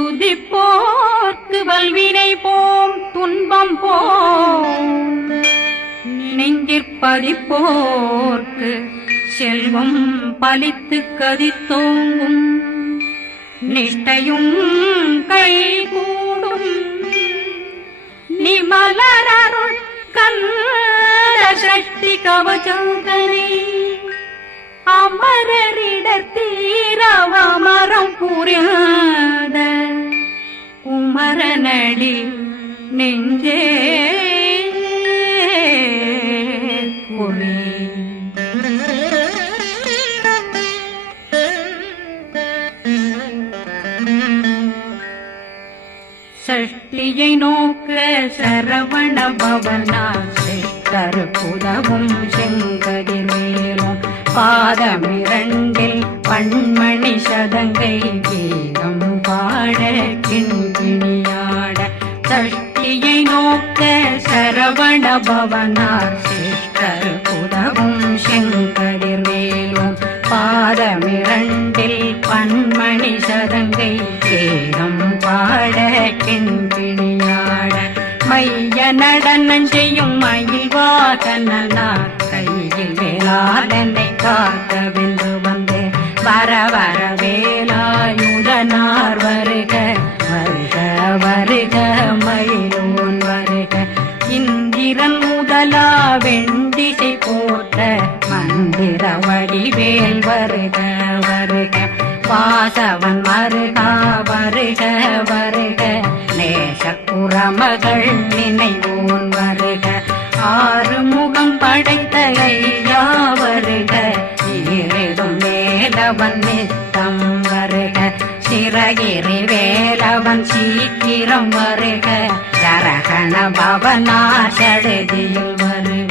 துதிப்போர்க்கு வல்வினை போம் துன்பம் போம் நெஞ்சிற்பதிப்போர்க்கு செல்வம் பலித்து கதித்தோங்கும் நிஷ்டையும் கைகூடும் நிமலரருள் கந்த சக்தி கவசந்தனை அமரரிடத்தீரவமரம் புரியாத குமரனடி நெஞ்சே குழி சஷ்டியை நோக்க சரவண பவனா சிஷ்டர் புதவும் செங்கதிர் மேலும் பாதமிரண்டில் பண்மணி சதங்கை கீதம் பாட கிண்கிணியாட சஷ்டியை நோக்க சரவண பவனார் சிஷ்டர் புதவும் செங்கதிர் மேலும் பாதமிரண்டில் பண்மணி சதங்கை கீதம் பாட கிண்கிணியாட மைய நடனம் செய்யும் மயில்வாகனார் கையில் வேளாளனை காக்க வென்று வந்து வர வர வேலாயுதனார் வருக வருக வருக மயிலோன் வருக இந்திரன் முதலா வெண்டிசை போட்ட மந்திர வடிவேல் வருக வருக வாசவன் வருகா வருக வருக நேசக்குறமகள் நினைவோன் வருக ஆறுமுகம் படைத்த ஐயா வருக ஈரிடும் வேலவன் நித்தம் வருக சிறகிரி வேலவன் சீக்கிரம் வருக சரகண பவனா சடுதியில் வருக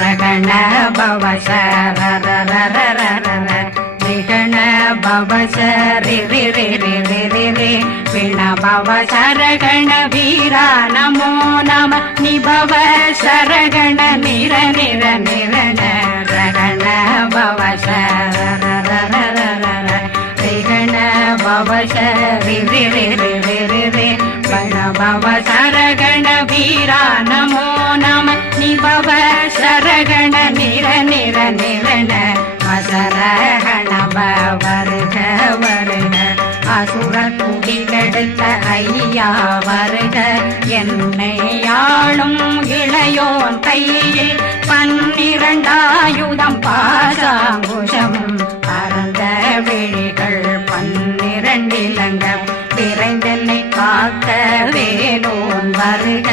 ரகண பவ சரரரரரரர விகண பவ சரி ரி ரி ரி ரி ரி ரி விண பவ சரகண வீரா நமோ நம நிபவ சரகண நிர நிர நிரண ரகண பவ சரரரரரர விகண பவ சரி ரி ரி ரி ரி ரி ரி விண பவ சரகண வீரா நமோ நம நிபவ சரகண நிர நிர நிரண அசரகண வருக வருக அசுர குடிகெடுத்த ஐயா வருக என்னை ஆளும் இளையோன் கையில் 12 பாசாங்குஷமும் பரந்த விழிகள் 12 இலங்கம் விரைந்தென்னை காக்க வேலோன் வருக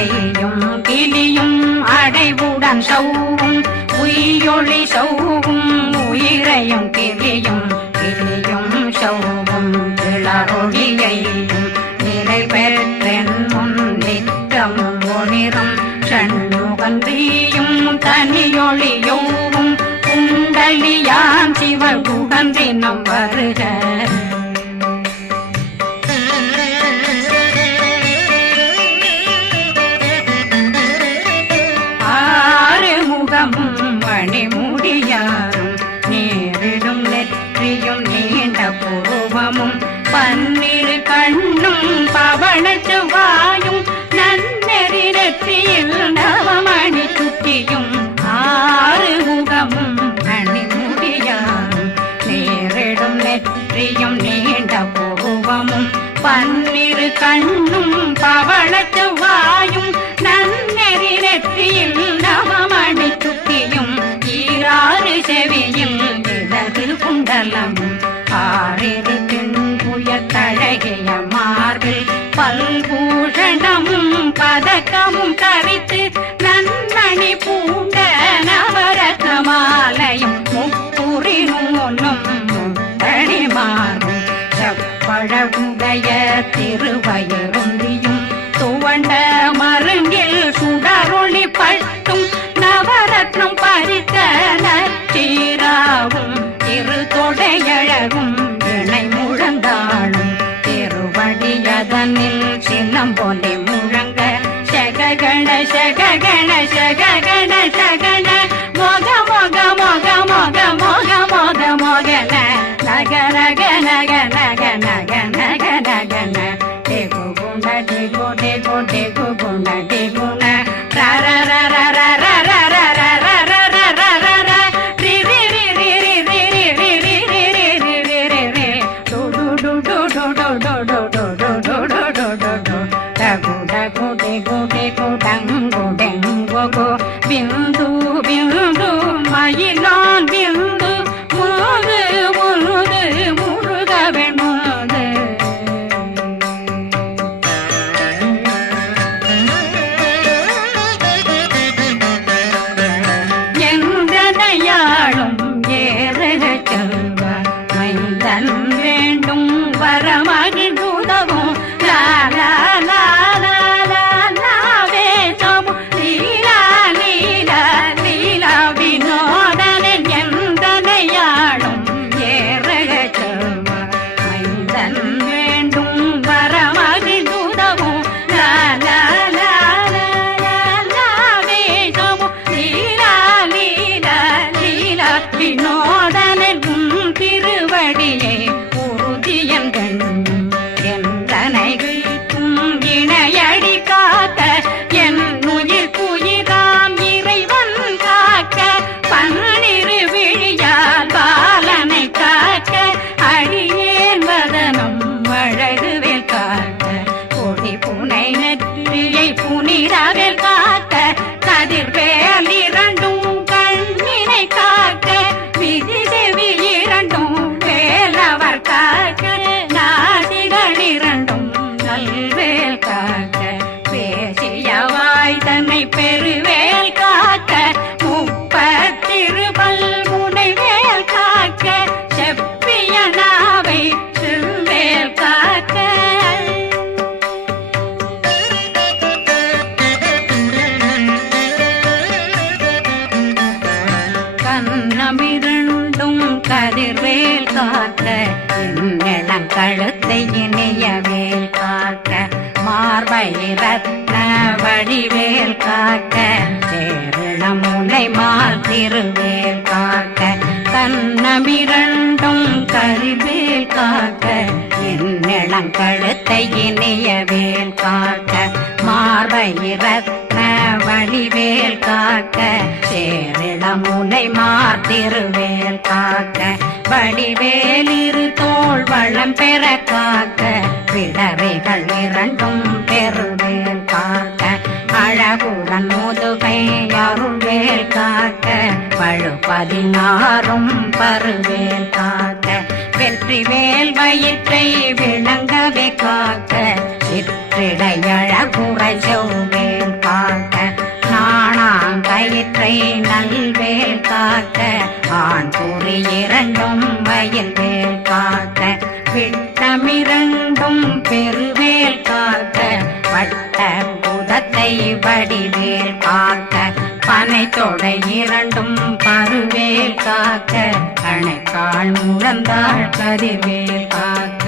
ஐயும் கிளியும் அடைவுடன் சௌவும் உயிரொளி சௌவும் உயிரையும் கிளியும் கிளியும் சௌவும் இளரொளியையும் நிலை பெற்றென் முன் நித்தம் ஒளிரும் சண்முகந்தியும் தனியொளியோவும் குண்டலியான் சிவ குகந்தினம் வருக மணிமுடியாரும் நேரிடும் நெற்றியும் நீண்ட பூவமும் 12 கண்ணும் பவள செவ்வாயும் நன்னெறி நெற்றியில் நவமணி சுட்டியும் 6 முகமும் மணிமுடியாரும் நேரிடும் நெற்றியும் நீண்ட பூவமும் 12 கண்ணும் பவள செவ்வாயும் நன்னெறி நெற்றியில் நவமணி சுட்டியும் 6 செவியில் இடது குண்டலமும் 6 தின்புய தழகிய மார்பில் பல்பூஷணமும் பதக்கமும் தரித்து நன்மணி பூண்ட நவரத்ன மாலையும் முப்புரி நூலும் முத்தணிமாறும் செப்பழகுடைய திருவயருந்தியும் துவண்ட மருங்கில் சுடரொளி பட்டும் நவரத்னம் பறித்த நச்சீராவும் இரு தொடையழகும் இணை முழந்தாளும் திருவடியதனில் சின்னம் போலே முழங்க சககண சககண சககண சகண बिंदु बिंदु मयिलान बिंदु मुरुது मुरुது முருகவன் முருது எந்தனையாளும் ஏறுக செல்வார் மைந்தன் வேண்டும் வரமகிழ்ந்துதவும் லா லா லா புனிதவேல் காக்க கதிர்வேல் இரண்டும் கண்ணினை காக்க விதி செவி இரண்டும் வேலவர் காக்க நாசிகள் இரண்டும் நல்வேல் காக்க பேசியவாய் தன்னை பெருவேல் காக்க முப்பத்திருபல் முனைவேல் காக்க செப்பிய நாவை செவ்வேல் காக்க கண்ணமிரண்டும் கதிர்வேல் காக்க இளம் கழுத்தை இணையவேல் காக்க மார்பை ரத்ன வடிவேல் காக்க சேரணம் முனை மால் திருவேல் காக்க கண்ணமிரண்டும் கதிர்வேல் காக்க இளம் கழுத்தை இணையவேல் காக்க மார்பை ரத்ன வடிவேல் காக்க சேரிடம் முனை மார்த்திருவேல் காக்க வடிவேல் இரு தோள் வளம் பெற காக்க பிடரைகள் இரண்டும் பெருவேல் காக்க அழகுடன் முதுகை அருள்வேல் காக்க பழு 16 பருவேல் காக்க வெற்றி வேல் வயிற்றை விளங்கவே காக்க சிற்றிடையழகுறை செவ்வேல் காக்க நாணாங்கயிற்றை நல்வேல் காக்க ஆண் குறி இரண்டும் வயல்வேல் காக்க விட்டமிரண்டும் பெருவேல் காக்க வட்ட புதத்தை வடிவேல் காக்க பனை தொடை இரண்டும் பருவேல் காக்க கணைக்கால் முழந்தாள் கதிர்வேல் காக்க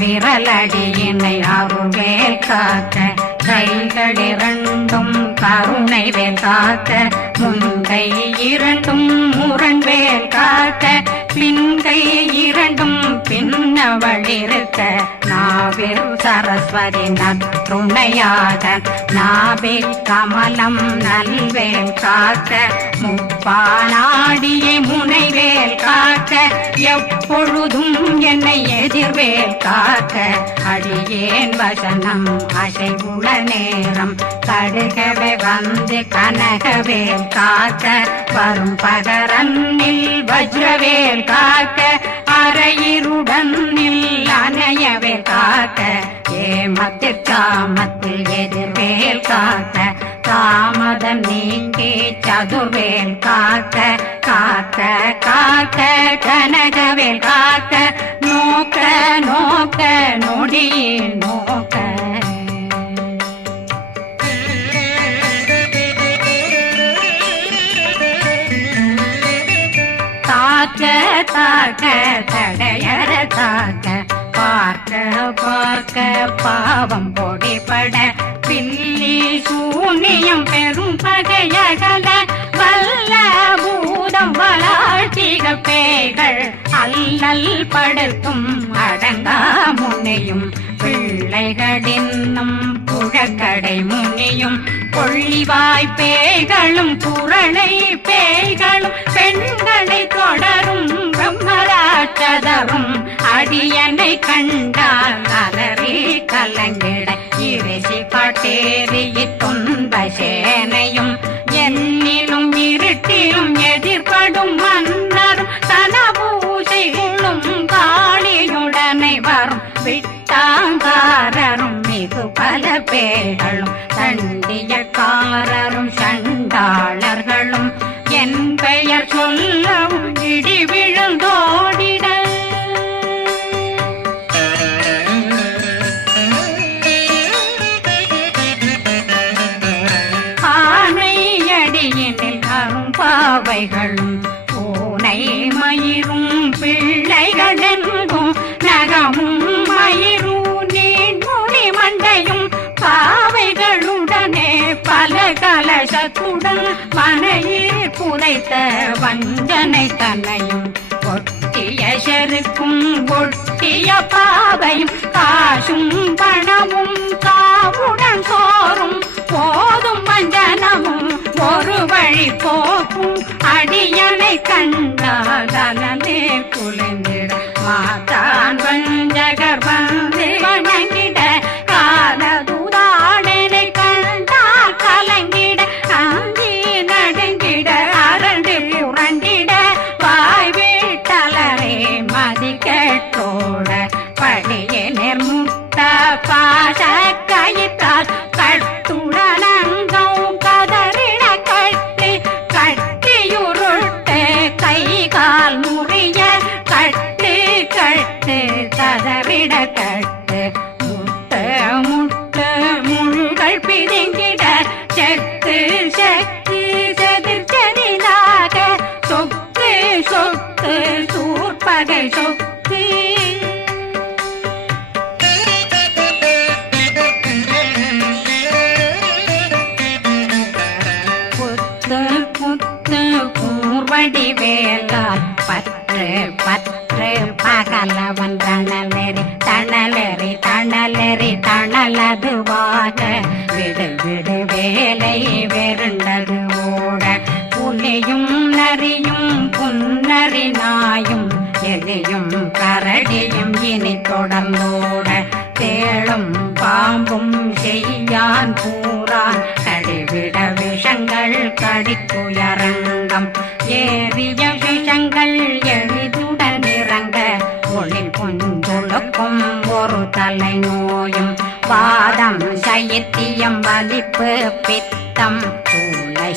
விரலடியினை அருள்வேல் காக்க கைகள் இரண்டும் கருணை வேல் காக்க முன்கை இரண்டும் முரண்வேல் காக்க பின்கை இரண்டும் பின்னவளிருக்க நாவில் சரஸ்வதி நற்றுணையாக நாபி கமலம் நல்வேல் காக்க முப்பானாடியை முனைவேல் காக்க எப்பொழுதும் என்னை எதிர்வேல் காக்க அடியேன் வசனம் அசைவுள நேரம் கடுகவே வந்து கனகவேல் காக்க வரும் பகரன்னில் வஜ்ரவேல் காக்க அரையிருடன் அணையவேல் காக்க ஏமத்தில் காமத்தில் எதிர்வேல் காக்க தாமதம் நீக்கி சதுர்வேல் காக்க காக்க காக்க கனகவேல் காக்க நோக்க நோக்க நொடியில் நோக்க தாக்க தாக்க தடையற தாக்க பார்க்க பார்க்க பாவம் பொடிபட பில்லி சூனியம் பெரும் பகையகல வல்ல பூதம் வளா அதிக பேய்கள் அல்லல் படுத்தும் அடங்கா முனையும் பிள்ளைகளின்னும் புழக்கடை முனியும் கொள்ளிவாய் பேய்களும் குரளை பேய்களும் பெண்களை தொடரும் பிரம்மராட்சதரும் அடியனை கண்டால் அலறி கலங்கிட இறைசி காட்டேறிய துன்ப சேனையும் என்னிலும் இருட்டிலும் எதிர்படும் மன்னரும் தனபூசைகளும் காளியுடனை வரும் விட்டாங்காரரும் மிகு பல பேர்களும் தண்டியக்காரரும் சண்டாளர்களும் என் பெயர் சொல்லவும் இடி விழுந்தோடிட ஆனையடியினில் அரும்பாவைகளும் பூனை மயிரும் பிள்ளைகளெங்கும் நகமும் மயிரும் நீண்முடி மண்டையும் பாவைகளுடனே பல கலசத்துடன் மனையில் புதைத்த வஞ்சனை தன்னையும் ஒட்டிய செருக்கும் ஒட்டிய பாவையும் காசும் பணமும் காவுடன் சோறும் போதும் வஞ்சனமும் ஒரு வழி போக்கும் அடியனை கண்டாலே குளிர்ந்திட மாதான் வஞ்சகர் வந்து வணங்கிட காலதுதாடனை கண்டால் கலங்கிட அந்தி நடுங்கிட அரண்டு புரண்டிட வாய் வீட்டலரே மதி கேட்டோட படியே நிர்முட்ட பாச கயிற்றால் கட்டுடனங்கும் கதறிட கட்டி கட்டியுருட்டு கை கால் முறிய கட்டு கட்டு கதறிட கட்டு முட்ட முட்ட முள்கள் பிதுங்கிட செக்கு செக்கு செதிர் செதிலாக சொக்கு சொக்கு சூர்பகை சொக்கு புத்து புத்து கூர்வடி வேலால் பற்று பற்று பகலவன் தணலெறி தணலெறி தணலெறி தணலதுவாக விடு விடு வேலை வெருண்டது ஓட புலியும் நரியும் புன்னரி நாயும் எலியும் கரடியும் இனி தொடர்ந்தோட தேளும் பாம்பும் செய்யான் பூரான் கடிவிட விஷங்கள் கடித்துயரங்கம் ஏறிய விஷங்கள் எளிதுடன் இறங்க ஒளி கொஞ்சொழுக்கும் ஒரு தலை நோயும் வாதம் சைத்தியம் வலிப்பு பித்தம்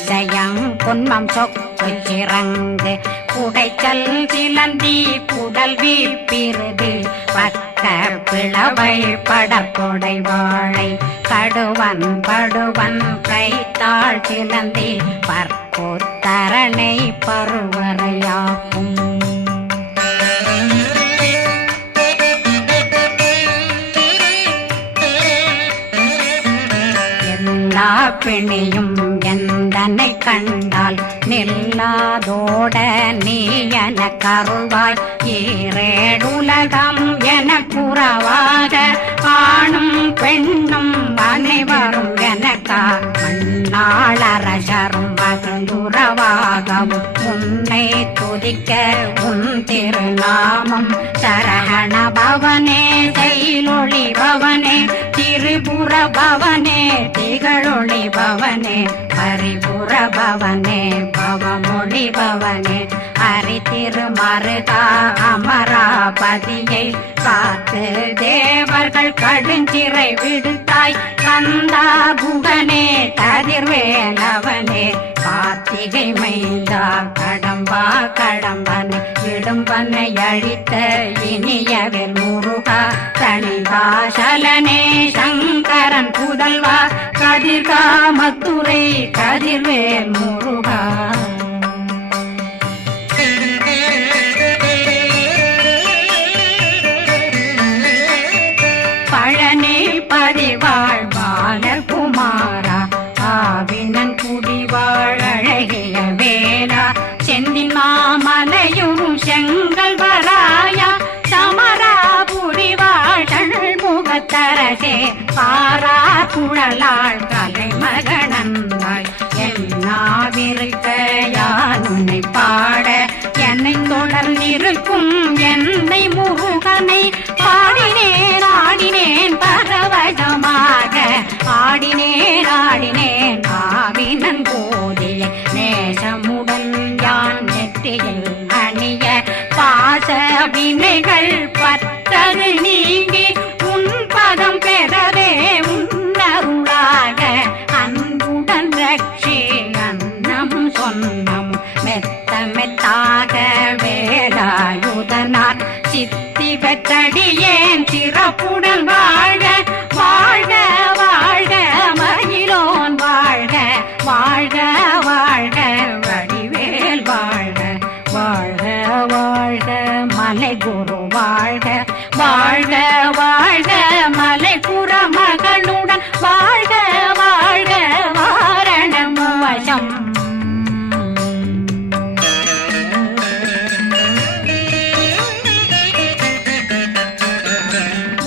சயம் பொன்மம் சொக்கு சிறங்கு குடைச்சல் சிலந்தி குடல் வீப்பிருது பக்க பிளவை படற்கொடை வாழை கடுவன் படுவன் கைத்தாள் சிலந்தி பற்போத்தரணை பருவரையாக்கும் எல்லா பிணியும் எந்தனை கண்டால் நில்லாதோட நீ என கருள்வாய் ஈரேடுலகம் என புறவாக ஆணும் பெண்ணும் அனைவரும் எனக்கா மண்ணாளரசரும் மகிழ்ந்துறவாகவும் உன்னை துதிக்க உன் திருநாமம் சரகண பவனே செயலொளி பவனே திரிபுர பவனே திகழொளி பவனே பரிபுர பவனே பவமொழி பவனே ஹரி திருமருகா அமராபதியை காத்து தேவர்கள் கடுஞ்சிறை விடுத்தாய் கந்தா குகனே கதிர்வேலவனே கார்த்திகை மைந்தா கடம்பா கடம்பனை இடும்பனை அழித்த இனியவில் முருகா தனிகாசலனே சங்கரன் புதல்வா கதிர்காமத்துரை கதிர்வேல் முருகா பழனி பதிவாழ் பாலகுமாரா ஆவினன் குடிவாழ் அழகிய வேலா செந்தின் மாமலைய பாரா குழலாள் கலைமகனந்தாய் என்னாவிருக்க யான் உன்னை பாட என்னை தொடர்ந்திருக்கும் என்னை முருகனை பாடினேன் ஆடினேன் பரவசமாக ஆடினேன் ஆடினேன் ஆவினன் போதிய நேசமுடன் யான் நெற்றியில் அணிய பாச வினைகள் பற்றது நீங்கி உன் பதம் பெறவே உன்னருளாக அன்புடன் ரட்சி அன்னம் சொன்னம் மெத்த மெத்தாக வேலாயுதனார் சித்தி பெற்றடியேன் சிறப்புடன் வாழ்க வாழ்க வாழ்க மயிலோன் வாழ்க வாழ்க வாழ்க வடிவேல் வாழ்க வாழ்க வாழ்க மலை குரு வாழ்க வாழ்க வாழ்க மலை புற மகளுடன் வாழ்க வாழ்க வாரணம் வசம்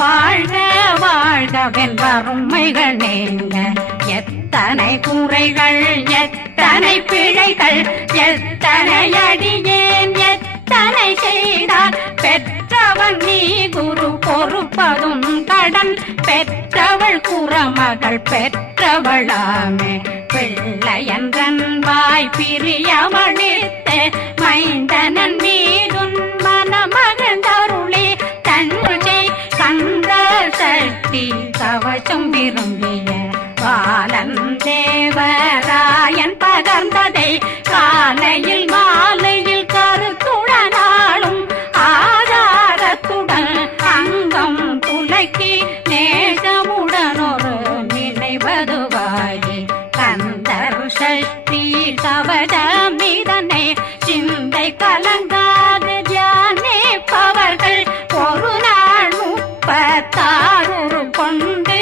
வாழ்க வாழ்க வென்றருமைகள் நீங்க எத்தனை குறைகள் எத்தனை பிழைகள் எத்தனை அடியேன் எத்தனை செய்தார் பெற்றவன் நீ குரு பொறுப்பதும் கடன் பெற்றவள் குறமகள் பெற்றவளாமே பிள்ளையன்றன் வாய் பிரியமளித்து மைந்தனன் மீதுன் மனமகந்தருளே தன்னை கந்த சக்தி கவசம் விரும்பிய பாலன் தேவராயன் பகர்ந்ததை காலையில் மாலையில் கருத்துடனாலும் ஆதாரத்துடன் அங்கம் துலக்கி நேசமுடனொரு நினைவதுவாகி கந்தர் சக்தி கவசம் இதனை சிந்தை கலங்காது தியானிப்பவர்கள் ஒரு நாள் 36 கொண்டு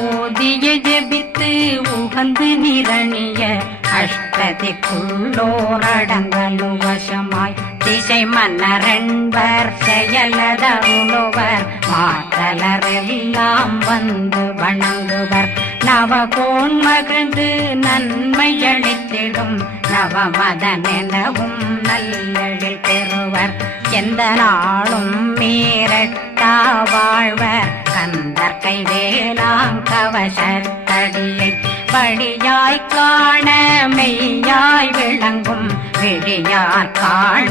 ஓதிய ஜெபித்து உகந்து நிரணிய அஷ்டதிக்குள்ளோரடங்கலும் வசமாய் திசை மன்னரென்பர் செயலதருளுவர் மாற்றலரெல்லாம் வந்து வணங்குவர் நவகோன் மகிழ்ந்து நன்மையளித்திடும் நவமதனெனவும் நல்லெழில் பெறுவர் எந்த நாளும் மீறட்டா வாழ்வர் கந்தர் கைவேலாங்கவசத்தடியை படியாய் காண மெய்யாய் விளங்கும் விழியார் காண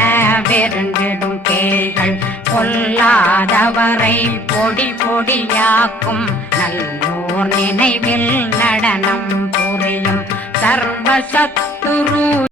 வெருண்டிடும் கேள்கள் பொல்லாதவரை பொடி பொடியாக்கும் நல்லோர் நினைவில் நடனம் புரியும் சர்வசத்துரு